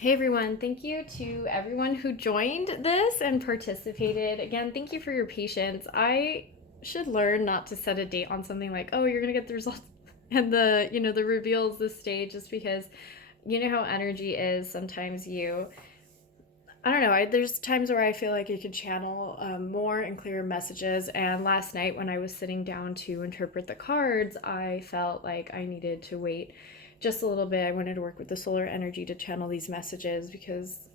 Hey everyone, thank you to everyone who joined this and participated. Again, thank you for your patience. I should learn not to set a date on something like, oh, you're gonna get the results and the reveals this stage, just because you know how energy is. Sometimes I don't know, there's times where I feel like you could channel more and clearer messages. And last night, when I was sitting down to interpret the cards, I felt like I needed to wait just a little bit. I wanted to work with the solar energy to channel these messages because,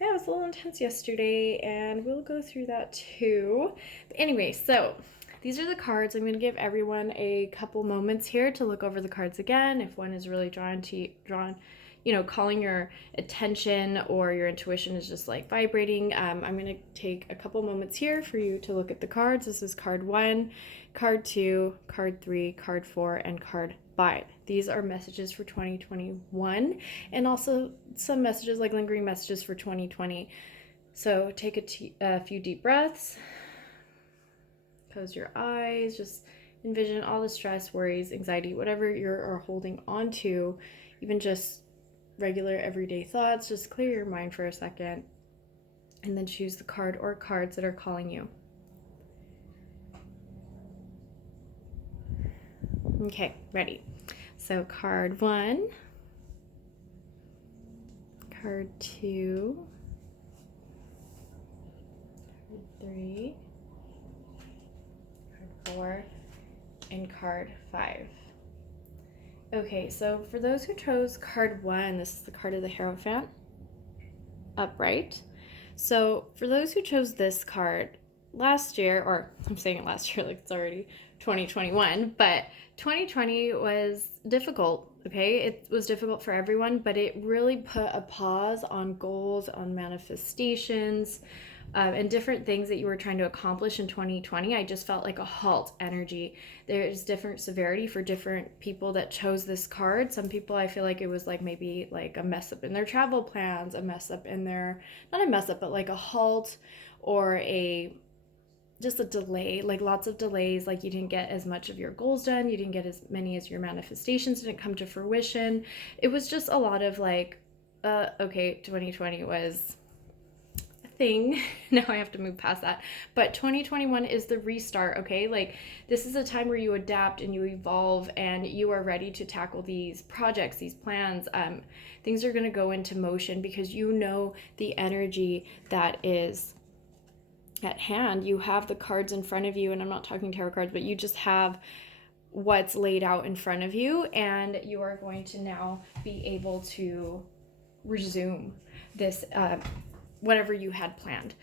yeah, it was a little intense yesterday, and we'll go through that too. But anyway, so these are the cards. I'm going to give everyone a couple moments here to look over the cards again. If one is really drawn, calling your attention, or your intuition is just like vibrating, I'm going to take a couple moments here for you to look at the cards. This is card 1, card 2, card 3, card 4, and card 5. These are messages for 2021, and also some messages, like lingering messages for 2020. So take a few deep breaths, close your eyes, just envision all the stress, worries, anxiety, whatever you're holding on to, even just regular everyday thoughts. Just clear your mind for a second, and then choose the card or cards that are calling you. Okay, ready. So card 1, card 2, card 3, card 4, and card 5. Okay, so for those who chose card 1, this is the card of the Hierophant, upright. So for those who chose this card last year, or I'm saying it last year like it's already 2021, but 2020 was difficult, okay? It was difficult for everyone, but it really put a pause on goals, on manifestations, and different things that you were trying to accomplish in 2020. I just felt like a halt energy. There's different severity for different people that chose this card. Some people, I feel like it was like maybe like a mess up in their travel plans, a mess up in their, not a mess up, but like a halt, or just a delay, like lots of delays, like you didn't get as much of your goals done, you didn't get as many as your manifestations didn't come to fruition. It was just a lot of like, okay, 2020 was thing. Now I have to move past that. But 2021 is the restart, okay? Like, this is a time where you adapt and you evolve, and you are ready to tackle these projects, these plans. Things are going to go into motion because you know the energy that is at hand. You have the cards in front of you, and I'm not talking tarot cards, but you just have what's laid out in front of you, and you are going to now be able to resume this whatever you had planned.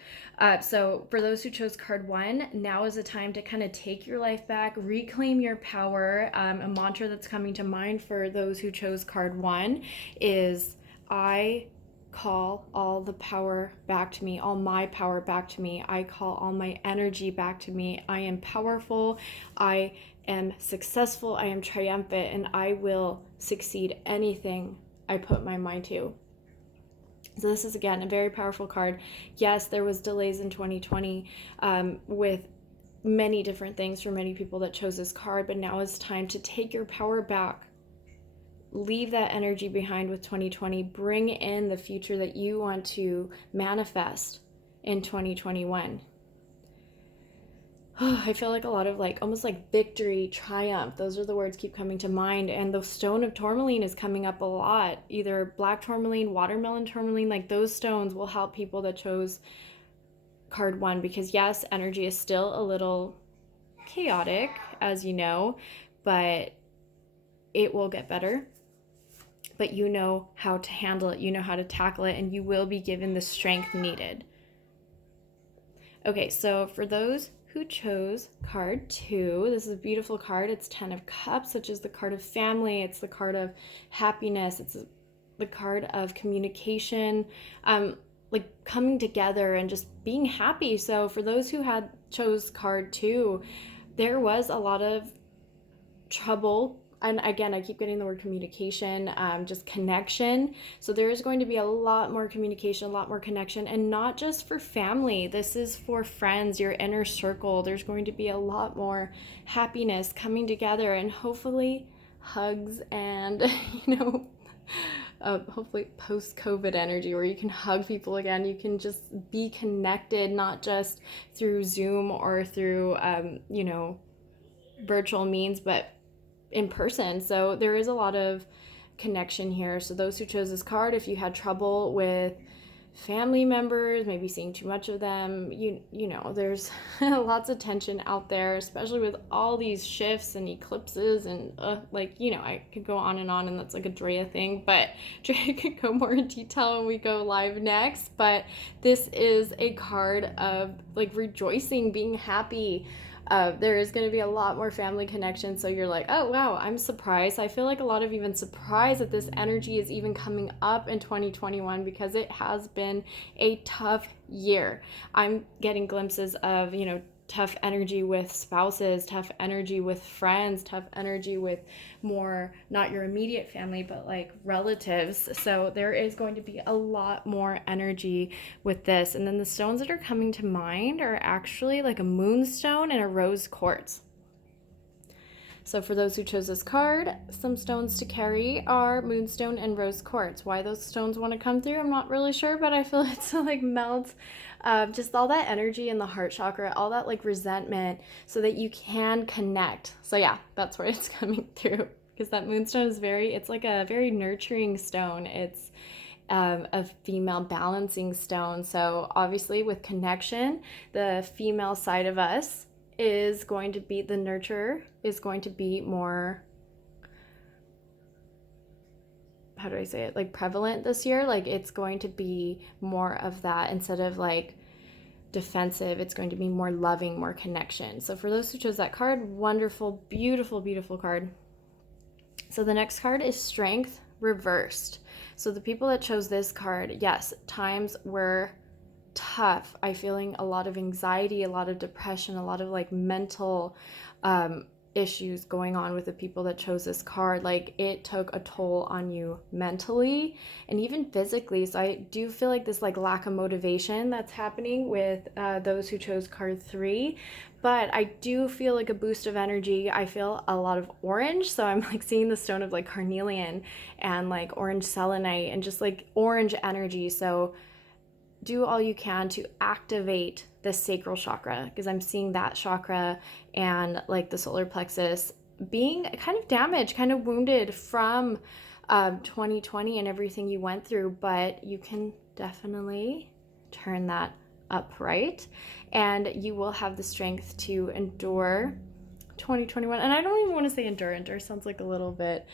So for those who chose card 1, now is a time to kind of take your life back, reclaim your power. A mantra that's coming to mind for those who chose card 1 is, I call all the power back to me, all my power back to me. I call all my energy back to me. I am powerful. I am successful. I am triumphant, and I will succeed anything I put my mind to. So this is, again, a very powerful card. Yes, there was delays in 2020 with many different things for many people that chose this card, but now is time to take your power back. Leave that energy behind with 2020. Bring in the future that you want to manifest in 2021. I feel like a lot of like almost like victory, triumph. Those are the words keep coming to mind. And the stone of tourmaline is coming up a lot. Either black tourmaline, watermelon tourmaline, like those stones will help people that chose card 1, because yes, energy is still a little chaotic, as you know, but it will get better. But you know how to handle it, you know how to tackle it, and you will be given the strength needed. Okay, so for those who chose card 2, this is a beautiful card. It's 10 of Cups, which is the card of family. It's the card of happiness. It's the card of communication, like coming together and just being happy. So for those who chose card 2, there was a lot of trouble. And again, I keep getting the word communication, just connection. So there is going to be a lot more communication, a lot more connection, and not just for family. This is for friends, your inner circle. There's going to be a lot more happiness coming together, and hopefully hugs and, hopefully post-COVID energy where you can hug people again. You can just be connected, not just through Zoom or through, virtual means, but in person. So there is a lot of connection here. So those who chose this card, if you had trouble with family members, maybe seeing too much of them, there's lots of tension out there, especially with all these shifts and eclipses and I could go on, and that's like a Drea thing, but Drea could go more in detail when we go live next. But this is a card of like rejoicing, being happy. There is going to be a lot more family connection. So you're like, oh, wow, I'm surprised. I feel like a lot of even surprised that this energy is even coming up in 2021 because it has been a tough year. I'm getting glimpses of, tough energy with spouses, tough energy with friends, tough energy with more, not your immediate family, but like relatives. So there is going to be a lot more energy with this. And then the stones that are coming to mind are actually like a moonstone and a rose quartz. So for those who chose this card, some stones to carry are moonstone and rose quartz. Why those stones want to come through, I'm not really sure, but I feel it's to like melt just all that energy in the heart chakra, all that like resentment, so that you can connect. So yeah, that's where it's coming through, because that moonstone is it's like a very nurturing stone. It's a female balancing stone. So obviously with connection, the female side of us is going to be, the nurturer is going to be more, how do I say it, like prevalent this year. Like it's going to be more of that, instead of like defensive, it's going to be more loving, more connection. So for those who chose that card, wonderful, beautiful, beautiful card. So the next card is Strength reversed. So the people that chose this card, yes, times were tough. I feeling a lot of anxiety, a lot of depression, a lot of like mental issues going on with the people that chose this card. Like it took a toll on you mentally and even physically. So I do feel like this like lack of motivation that's happening with those who chose card 3. But I do feel like a boost of energy. I feel a lot of orange. So I'm like seeing the stone of like carnelian and like orange selenite and just like orange energy. So do all you can to activate the sacral chakra, because I'm seeing that chakra and like the solar plexus being kind of damaged, kind of wounded from 2020 and everything you went through. But you can definitely turn that upright and you will have the strength to endure 2021. And I don't even want to say endure sounds like a little bit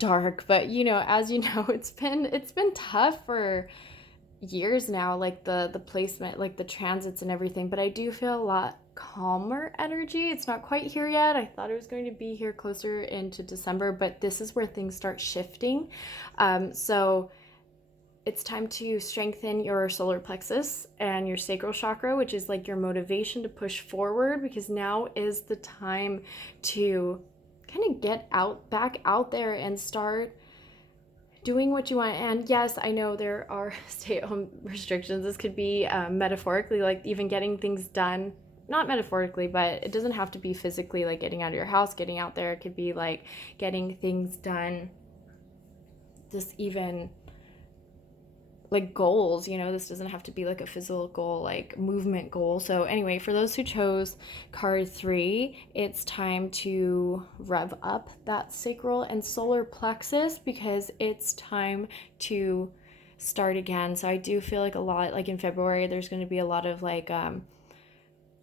dark, but as you know, it's been tough for years now, like the placement, like the transits and everything. But I do feel a lot calmer energy. It's not quite here yet. I thought it was going to be here closer into December, but this is where things start shifting. So it's time to strengthen your solar plexus and your sacral chakra, which is like your motivation to push forward, because now is the time to kind of get back out there and start doing what you want. And yes, I know there are stay-at-home restrictions. This could be metaphorically, like even getting things done, not metaphorically, but it doesn't have to be physically, like getting out of your house, getting out there. It could be like getting things done, just even like goals, this doesn't have to be like a physical goal, like movement goal. So anyway, for those who chose card 3, it's time to rev up that sacral and solar plexus, because it's time to start again. So I do feel like a lot, like in February, there's going to be a lot of like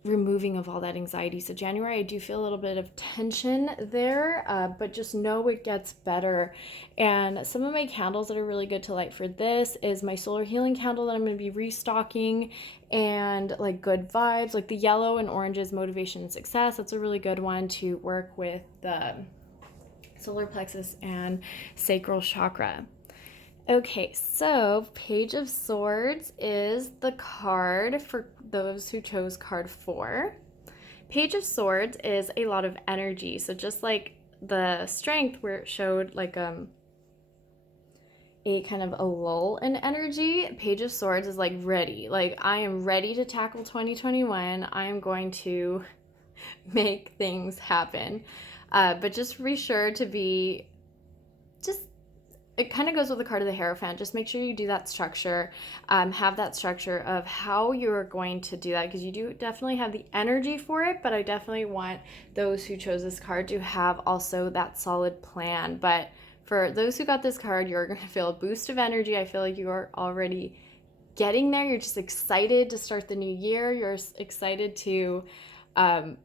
removing of all that anxiety. So January, I do feel a little bit of tension there, but just know it gets better. And some of my candles that are really good to light for this is my solar healing candle that I'm going to be restocking, and like good vibes, like the yellow and oranges, motivation and success. That's a really good one to work with the solar plexus and sacral chakra. Okay, so Page of Swords is the card for those who chose card 4. Page of Swords is a lot of energy. So just like the Strength, where it showed like a kind of a lull in energy, Page of Swords is like ready. Like I am ready to tackle 2021. I am going to make things happen. But just be sure to be just it kind of goes with the card of the Hierophant. Just make sure you do that structure, have that structure of how you're going to do that, because you do definitely have the energy for it, but I definitely want those who chose this card to have also that solid plan. But for those who got this card, you're going to feel a boost of energy. I feel like you are already getting there. You're just excited to start the new year. You're excited to kind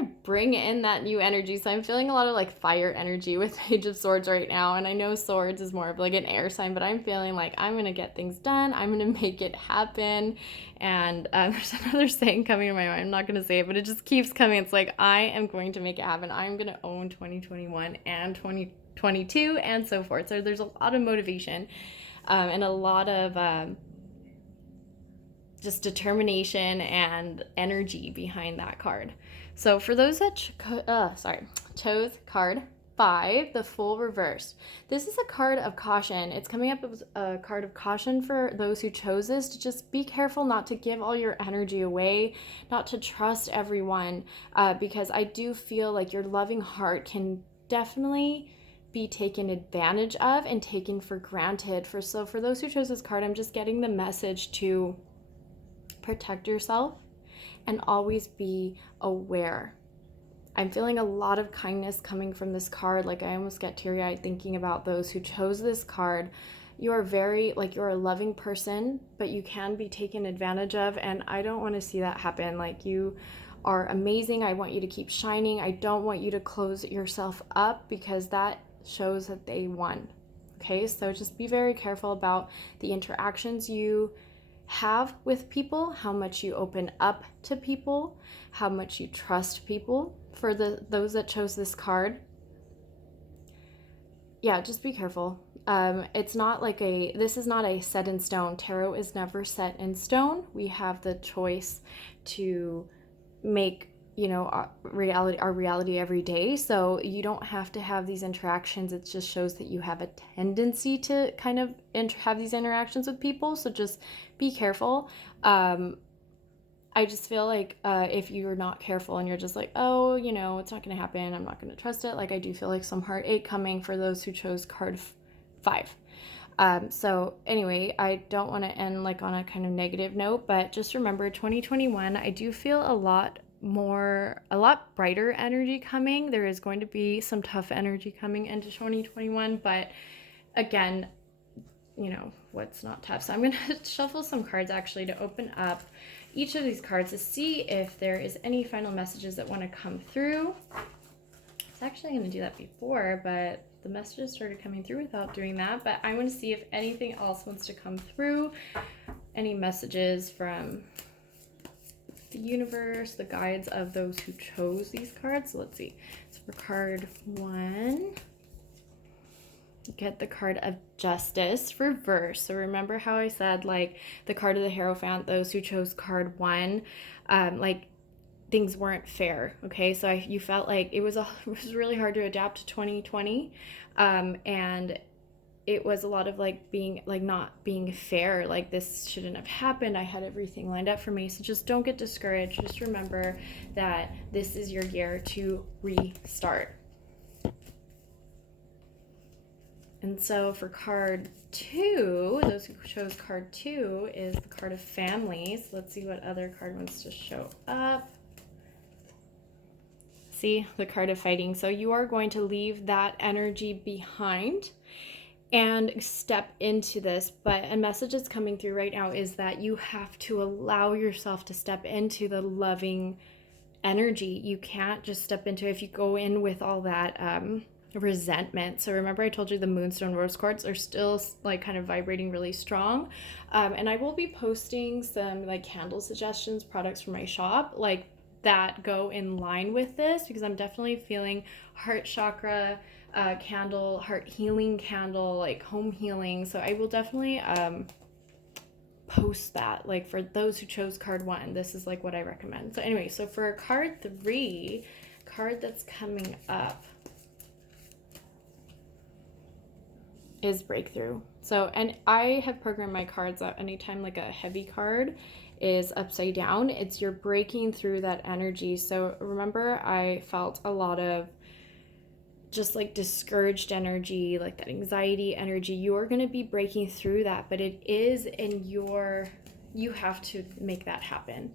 of bring in that new energy. So I'm feeling a lot of like fire energy with Page of Swords right now. And I know Swords is more of like an air sign, but I'm feeling like I'm going to get things done. I'm going to make it happen. And there's another saying coming to my mind. I'm not going to say it, but it just keeps coming. It's like, I am going to make it happen. I'm going to own 2021 and 2022 and so forth. So there's a lot of motivation and a lot of just determination and energy behind that card. So for those that chose card 5, the Fool reversed. This is a card of caution. It's coming up as a card of caution for those who chose this, to just be careful not to give all your energy away, not to trust everyone, because I do feel like your loving heart can definitely be taken advantage of and taken for granted. So for those who chose this card, I'm just getting the message to protect yourself and always be aware. I'm feeling a lot of kindness coming from this card. Like, I almost get teary-eyed thinking about those who chose this card. You are you're a loving person, but you can be taken advantage of, and I don't want to see that happen. Like, you are amazing. I want you to keep shining. I don't want you to close yourself up, because that shows that they won. Okay, so just be very careful about the interactions you have with people, how much you open up to people, how much you trust people. For those that chose this card, yeah, just be careful. It's not like this is not a set in stone. Tarot is never set in stone. We have the choice to make our reality every day. So you don't have to have these interactions. It just shows that you have a tendency to kind of have these interactions with people. So just be careful. I just feel like if you're not careful and you're just like, oh, it's not going to happen, I'm not going to trust it. Like, I do feel like some heartache coming for those who chose card 5. So anyway, I don't want to end like on a kind of negative note, but just remember 2021, I do feel a lot brighter energy coming. There is going to be some tough energy coming into 2021, but again, what's not tough. So I'm going to shuffle some cards actually to open up each of these cards to see if there is any final messages that want to come through. I was actually going to do that before, but the messages started coming through without doing that. But I want to see if anything else wants to come through, any messages from the universe, the guides of those who chose these cards. So let's see. So for card 1, get the card of Justice reverse. So remember how I said, like, the card of the Hierophant, those who chose card 1, like, things weren't fair. Okay, so you felt like it was really hard to adapt to 2020, and it was a lot of like being like not being fair. Like, this shouldn't have happened. I had everything lined up for me. So just don't get discouraged. Just remember that this is your year to restart. And so for card 2, those who chose card 2 is the card of Family. So let's see what other card wants to show up. See, the card of Fighting. So you are going to leave that energy behind and step into this. But a message that's coming through right now is that you have to allow yourself to step into the loving energy. You can't just step into it if you go in with all that resentment. So remember, I told you the Moonstone Rose Quartz are still like kind of vibrating really strong, and I will be posting some like candle suggestions, products from my shop like that go in line with this, because I'm definitely feeling heart chakra candle, heart healing candle, like home healing. So I will definitely post that, like, for those who chose card 1, this is like what I recommend. So anyway, so for card 3, card that's coming up is Breakthrough. So, and I have programmed my cards out anytime like a heavy card is upside down, it's you're breaking through that energy. So remember, I felt a lot of just like discouraged energy, like that anxiety energy, you're going to be breaking through that, but it is in your, you have to make that happen.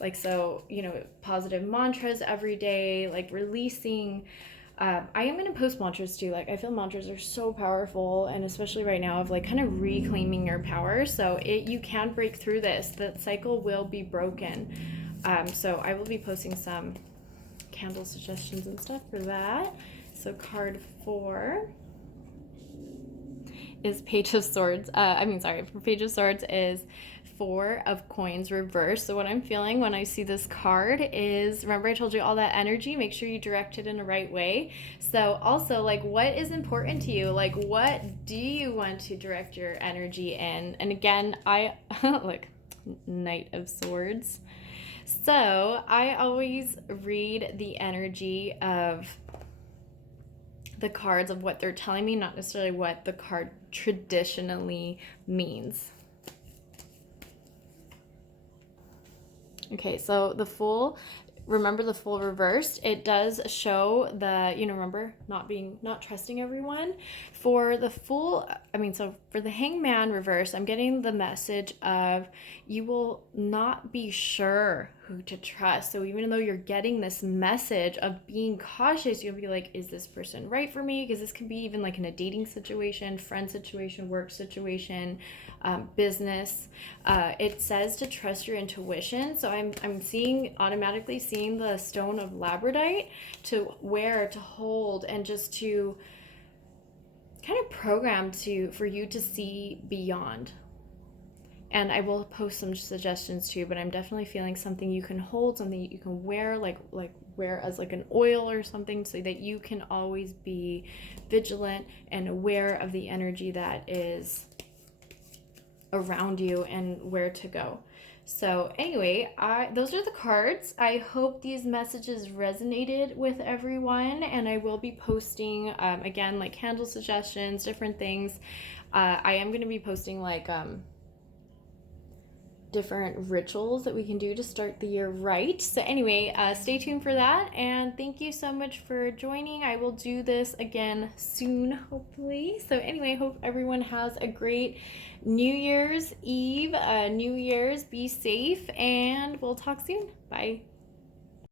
Like, so, you know, positive mantras every day, like releasing. I am going to post mantras too. Like, I feel mantras are so powerful, and especially right now of like kind of reclaiming your power. So you can break through this. The cycle will be broken. So I will be posting some candle suggestions and stuff for that. So card 4 is Page of Swords. Page of Swords is 4 of Coins reversed. So what I'm feeling when I see this card is, remember I told you all that energy, make sure you direct it in the right way. So also, like, what is important to you? Like, what do you want to direct your energy in? And again, I look, Knight of Swords. So I always read the energy of the cards, of what they're telling me, not necessarily what the card traditionally means. Okay, so the Fool, remember the Fool reversed, it does show the, you know, remember not trusting everyone. For the Fool, for the Hangman reverse, I'm getting the message of you will not be sure who to trust. So even though you're getting this message of being cautious, you'll be like, is this person right for me? Because this can be even like in a dating situation, friend situation, work situation, business. It says to trust your intuition. So I'm automatically seeing the stone of labradorite to wear, to hold, and just to kind of program for you to see beyond. And I will post some suggestions too, but I'm definitely feeling something you can hold, something you can wear, like wear as like an oil or something, so that you can always be vigilant and aware of the energy that is around you and where to go. So anyway, those are the cards. I hope these messages resonated with everyone, and I will be posting again, like candle suggestions, different things. I am going to be posting like different rituals that we can do to start the year right. So anyway, stay tuned for that, and thank you so much for joining. I will do this again soon, hopefully. So anyway, hope everyone has a great New Year's Eve, New Year's. Be safe, and we'll talk soon. Bye.